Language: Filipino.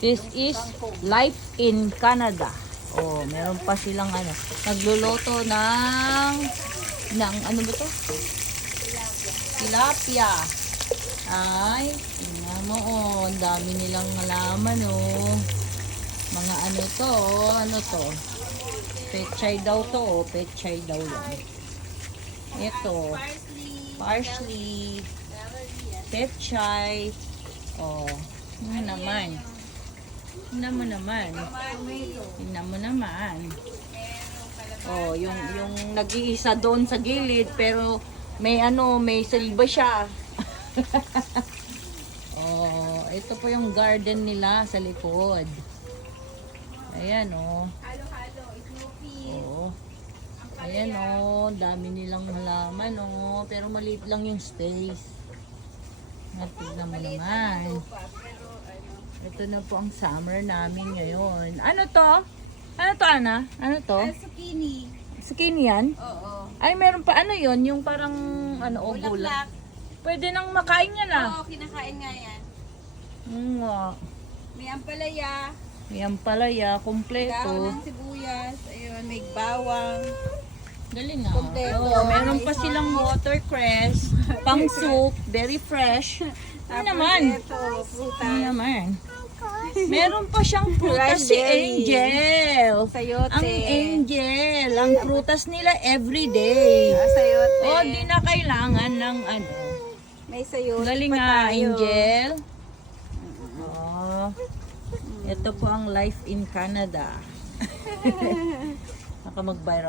This is Life in Canada. Oh, meron pa silang ano, nagluluto ng ano ba to? Tilapia. Ay, tingnan mo oh, ang dami nilang halaman oh. Mga ano to, oh, ano to? Pechay daw to, oh, pechay daw yan. Ito, parsley, pechay, oh, yun naman. Tingnan mo naman. Tingnan mo naman. Oh, yung nag-iisa doon sa gilid pero may ano, may silba siya. Oh, ito po yung garden nila sa likod. Ayan oh. Oh. Ayan oh, dami nilang halaman oh, pero maliit lang yung space. Tignan mo naman. Ito na po ang summer namin ngayon. Ano to? Ano to, Ana? Ano to? Zucchini. Zucchini yan? Oo. Ay, meron pa ano yon, yung parang ano, o Bulaklak. bulak. Pwede nang makain yan ah. Oo, kinakain nga yan. Nga. May ampalaya, Yan pala ya, dahon kompleto. ng sibuyas, ayun, may bawang. Galing ah. Kompleto. Oo, meron pa silang watercress, pang soup, very fresh. Ano naman? Ito, prutas. Ano naman? Meron pa siyang prutas si Raspberry. Angel. Sayote. Ang Angel, ang prutas nila everyday. Sayote. O, di na kailangan ng ano. May sayote Galing pa nga, tayo. Angel. Oh, ito po ang life in Canada. Naka mag-viral.